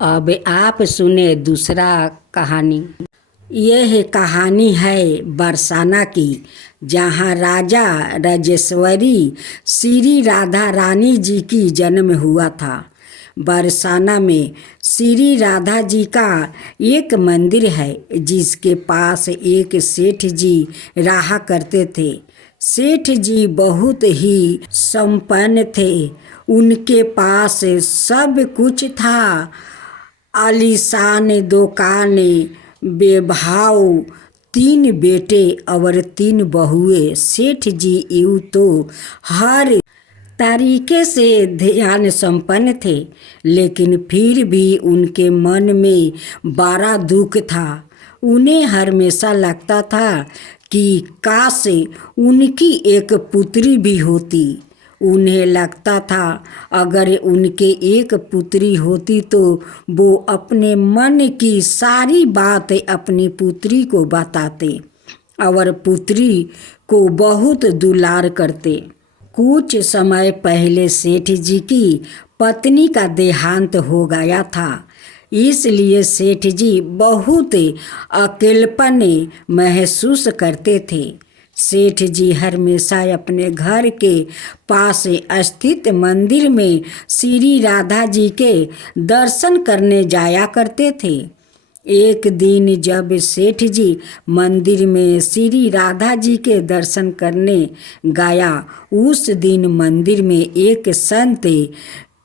अब आप सुने दूसरा कहानी। यह कहानी है बरसाना की, जहाँ राजा राजेश्वरी श्री राधा रानी जी की जन्म हुआ था। बरसाना में श्री राधा जी का एक मंदिर है, जिसके पास एक सेठ जी रहा करते थे। सेठ जी बहुत ही संपन्न थे। उनके पास सब कुछ था। आलीशान दुकान, बेभाव 3 बेटे और 3 बहुएं। सेठ जी यूँ तो हर तरीके से ध्यान संपन्न थे, लेकिन फिर भी उनके मन में बड़ा दुख था। उन्हें हमेशा लगता था कि काश उनकी एक पुत्री भी होती। उन्हें लगता था अगर उनके एक पुत्री होती तो वो अपने मन की सारी बात अपनी पुत्री को बताते और पुत्री को बहुत दुलार करते। कुछ समय पहले सेठ जी की पत्नी का देहांत हो गया था, इसलिए सेठ जी बहुत अकेलापन महसूस करते थे। सेठ जी हमेशा अपने घर के पास स्थित मंदिर में श्री राधा जी के दर्शन करने जाया करते थे। एक दिन जब सेठ जी मंदिर में श्री राधा जी के दर्शन करने गया, उस दिन मंदिर में एक संत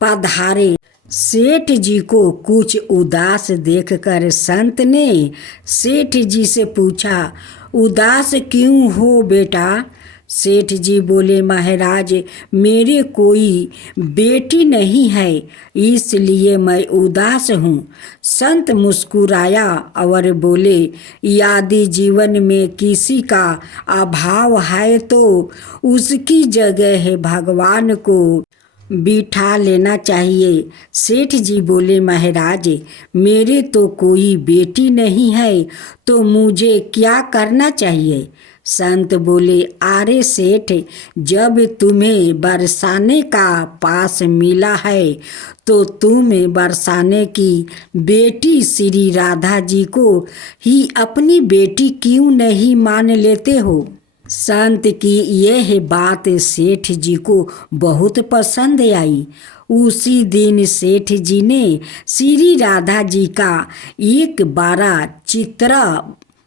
पधारे। सेठ जी को कुछ उदास देखकर संत ने सेठ जी से पूछा, उदास क्यों हो बेटा? सेठ जी बोले, महाराज मेरे कोई बेटी नहीं है, इसलिए मैं उदास हूँ। संत मुस्कुराया और बोले, यदि जीवन में किसी का अभाव है तो उसकी जगह भगवान को बिठा लेना चाहिए। सेठ जी बोले, महाराज मेरे तो कोई बेटी नहीं है, तो मुझे क्या करना चाहिए? संत बोले, अरे सेठ, जब तुम्हें बरसाने का पास मिला है तो तुम बरसाने की बेटी श्री राधा जी को ही अपनी बेटी क्यों नहीं मान लेते हो? संत की यह बात सेठ जी को बहुत पसंद आई। उसी दिन सेठ जी ने श्री राधा जी का एक बड़ा चित्र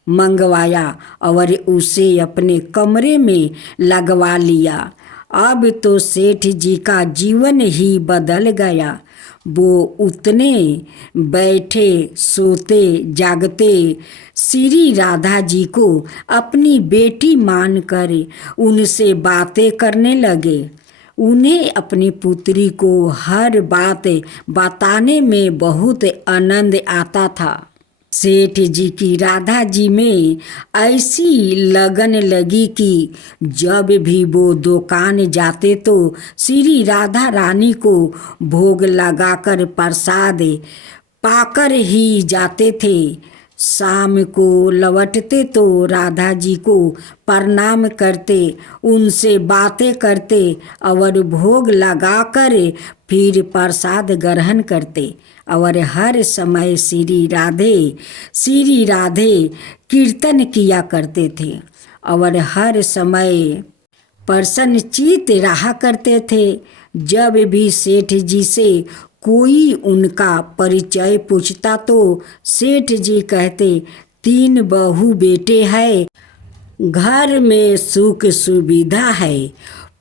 मंगवाया और उसे अपने कमरे में लगवा लिया। अब तो सेठ जी का जीवन ही बदल गया। वो उतने बैठे सोते जागते श्री राधा जी को अपनी बेटी मानकर उनसे बातें करने लगे। उन्हें अपनी पुत्री को हर बात बताने में बहुत आनंद आता था। सेठ जी की राधा जी में ऐसी लगन लगी कि जब भी वो दुकान जाते तो श्री राधा रानी को भोग लगाकर प्रसाद पाकर ही जाते थे। शाम को लौटते तो राधा जी को प्रणाम करते, उनसे बातें करते और भोग लगाकर फिर प्रसाद ग्रहण करते और हर समय श्री राधे कीर्तन किया करते थे और हर समय प्रसन्नचित्त रहा करते थे। जब भी सेठ जी से कोई उनका परिचय पूछता तो सेठ जी कहते, 3 बहू बेटे हैं, घर में सुख सुविधा है,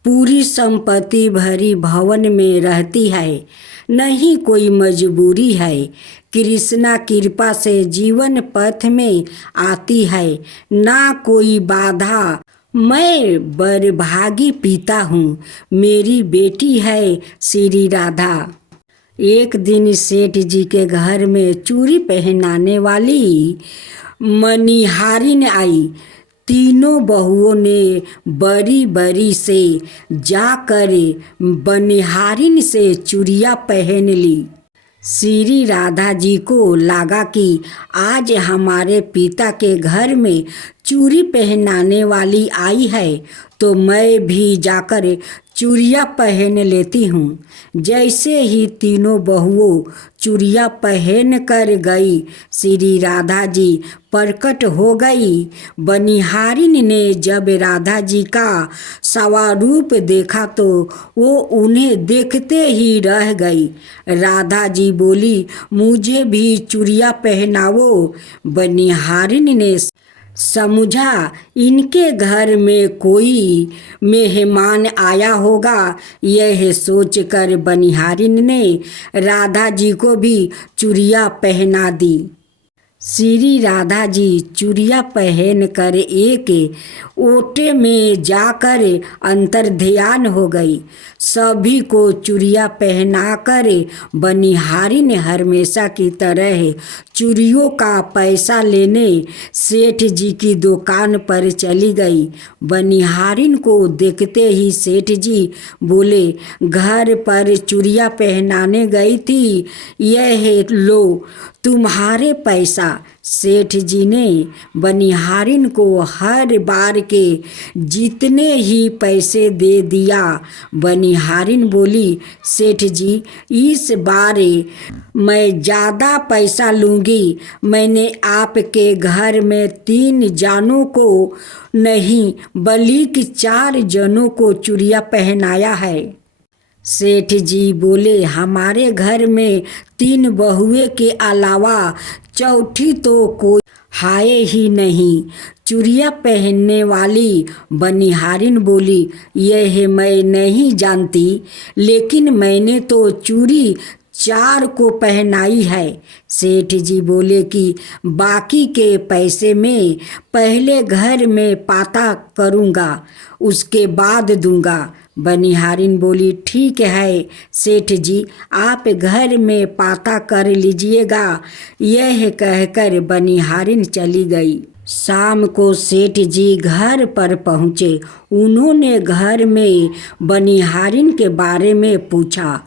पूरी संपत्ति भरी भवन में रहती है, नहीं कोई मजबूरी है, कृष्णा कृपा से जीवन पथ में आती है, ना कोई बाधा, मैं बड़भागी पिता हूँ, मेरी बेटी है श्री राधा। एक दिन सेठ जी के घर में चूड़ी पहनाने वाली मनिहारिन आई। तीनों बहुओं ने बड़ी बड़ी से जाकर बनिहारिन से चूड़ियाँ पहन ली। श्री राधा जी को लगा कि आज हमारे पिता के घर में चूड़ी पहनाने वाली आई है तो मैं भी जाकर चूड़ियाँ पहन लेती हूँ। जैसे ही तीनों बहुओं चूड़ियाँ पहन कर गई, श्री राधा जी प्रकट हो गई। बनिहारिन ने जब राधा जी का स्वरूप देखा तो वो उन्हें देखते ही रह गई। राधा जी बोली, मुझे भी चूड़ियाँ पहनाओ। बनिहारिन ने समझा इनके घर में कोई मेहमान आया होगा। यह सोचकर बनिहारिन ने राधा जी को भी चूड़ियाँ पहना दी। श्री राधा जी चूड़ियाँ पहन कर एक ओटे में जाकर अंतर्ध्यान हो गई। सभी को चूड़ियाँ पहनाकर बनिहारिन हमेशा की तरह चूड़ियों का पैसा लेने सेठ जी की दुकान पर चली गई। बनिहारिन को देखते ही सेठ जी बोले, घर पर चूड़ियाँ पहनाने गई थी, यह लो तुम्हारे पैसा। सेठ जी ने बनिहारिन को हर बार के जितने ही पैसे दे दिया। बनिहारिन बोली, सेठ जी इस बार मैं ज़्यादा पैसा लूँगी। मैंने आपके घर में 3 जानों को नहीं बल्कि 4 जनों को चूड़ियाँ पहनाया है। सेठ जी बोले, हमारे घर में 3 बहुएं के अलावा चौथी तो कोई है ही नहीं। चूड़ियाँ पहनने वाली बनिहारिन बोली, यह मैं नहीं जानती, लेकिन मैंने तो चूड़ी 4 को पहनाई है। सेठ जी बोले कि बाकी के पैसे में पहले घर में पता करूँगा, उसके बाद दूंगा। बनिहारिन बोली, ठीक है सेठ जी, आप घर में पता कर लीजिएगा। यह कहकर बनिहारिन चली गई। शाम को सेठ जी घर पर पहुँचे। उन्होंने घर में बनिहारिन के बारे में पूछा।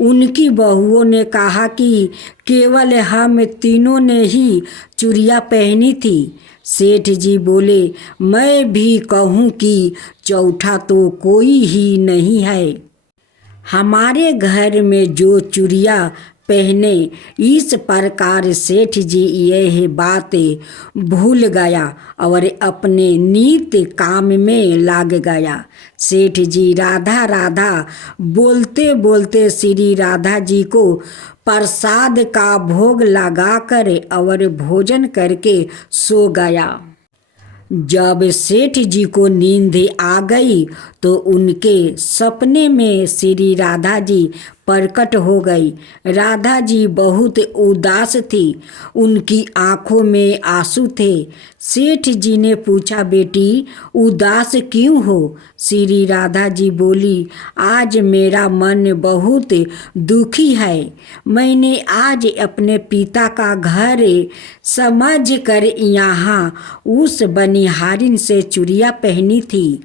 उनकी बहुओं ने कहा कि केवल हम तीनों ने ही चूड़ियाँ पहनी थी। सेठ जी बोले, मैं भी कहूँ कि चौथा तो कोई ही नहीं है। हमारे घर में जो चूड़ियाँ पहने। इस प्रकार सेठ जी यह बात भूल गया और अपने नित्य काम में लग गया। सेठ जी राधा राधा बोलते बोलते श्री राधा जी को प्रसाद का भोग लगाकर और भोजन करके सो गया। जब सेठ जी को नींद आ गई तो उनके सपने में श्री राधा जी प्रकट हो गई। राधा जी बहुत उदास थी, उनकी आंखों में आंसू थे। सेठ जी ने पूछा, बेटी उदास क्यों हो? श्री राधा जी बोली, आज मेरा मन बहुत दुखी है। मैंने आज अपने पिता का घर समझ कर यहाँ उस बनिहारिन से चूड़ियाँ पहनी थी,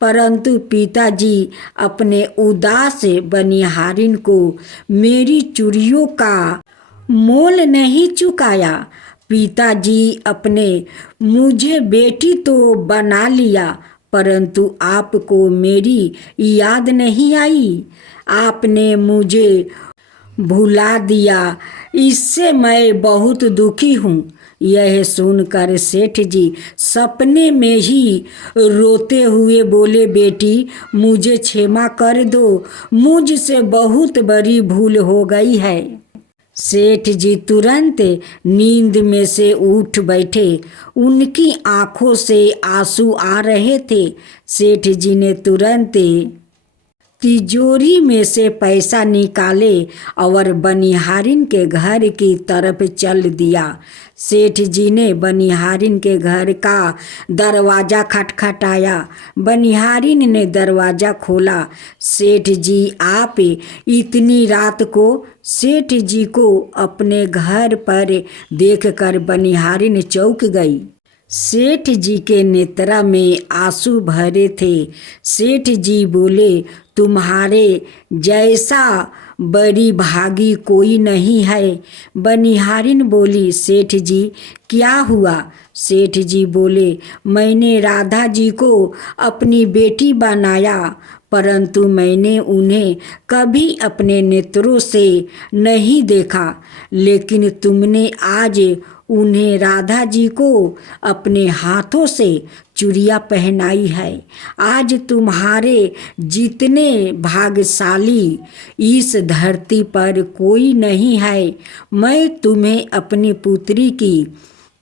परंतु पिताजी अपने उदास बनिहारिन को मेरी चूड़ियों का मोल नहीं चुकाया। पिताजी अपने मुझे बेटी तो बना लिया, परंतु आपको मेरी याद नहीं आई। आपने मुझे भुला दिया, इससे मैं बहुत दुखी हूँ। यह सुनकर सेठ जी सपने में ही रोते हुए बोले, बेटी मुझे क्षमा कर दो, मुझसे बहुत बड़ी भूल हो गई है। सेठ जी तुरंत नींद में से उठ बैठे। उनकी आंखों से आंसू आ रहे थे। सेठ जी ने तुरंत तिजोरी में से पैसा निकाले और बनिहारिन के घर की तरफ चल दिया। सेठ जी ने बनिहारिन के घर का दरवाज़ा खटखटाया। बनिहारिन ने दरवाज़ा खोला। सेठ जी आप इतनी रात को? सेठ जी को अपने घर पर देखकर बनिहारिन चौंक गई। सेठ जी के नेत्र में आंसू भरे थे। सेठ जी बोले, तुम्हारे जैसा बड़ी भागी कोई नहीं है। बनिहारिन बोली, सेठ जी क्या हुआ? सेठ जी बोले, मैंने राधा जी को अपनी बेटी बनाया, परंतु मैंने उन्हें कभी अपने नेत्रों से नहीं देखा, लेकिन तुमने आज उन्हें राधा जी को अपने हाथों से चूड़ियाँ पहनाई है। आज तुम्हारे जितने भाग्यशाली इस धरती पर कोई नहीं है। मैं तुम्हें अपनी पुत्री की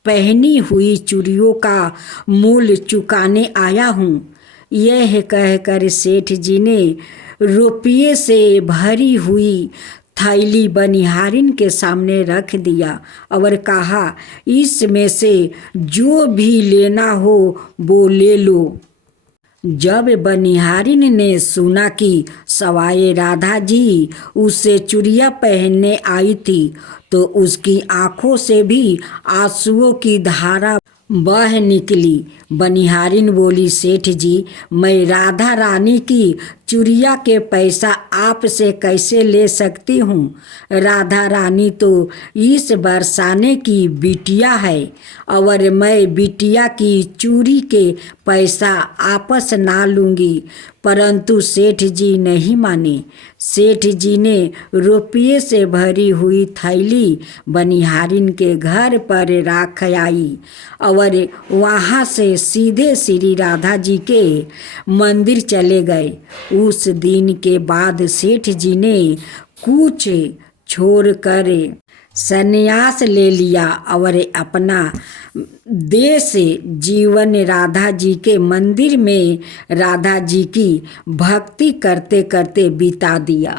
पहनी हुई चूड़ियों का मूल्य चुकाने आया हूँ। यह कहकर सेठ जी ने रुपये से भरी हुई थैली बनिहारिन के सामने रख दिया और कहा, इसमें से जो भी लेना हो वो ले लो। जब बनिहारिन ने सुना कि सवाए राधा जी उसे चूड़ियाँ पहनने आई थी, तो उसकी आंखों से भी आंसुओं की धारा बह निकली। बनिहारिन बोली, सेठ जी, मैं राधा रानी की चूड़िया के पैसा आपसे कैसे ले सकती हूँ? राधा रानी तो इस बरसाने की बिटिया है और मैं बिटिया की चूड़ी के पैसा आपस ना लूँगी। परंतु सेठ जी नहीं माने। सेठ जी ने रुपये से भरी हुई थैली बनिहारिन के घर पर रख आई और वहाँ से सीधे श्री राधा जी के मंदिर चले गए। उस दिन के बाद सेठ जी ने कुछ छोड़कर संन्यास ले लिया और अपना देश जीवन राधा जी के मंदिर में राधा जी की भक्ति करते करते बिता दिया।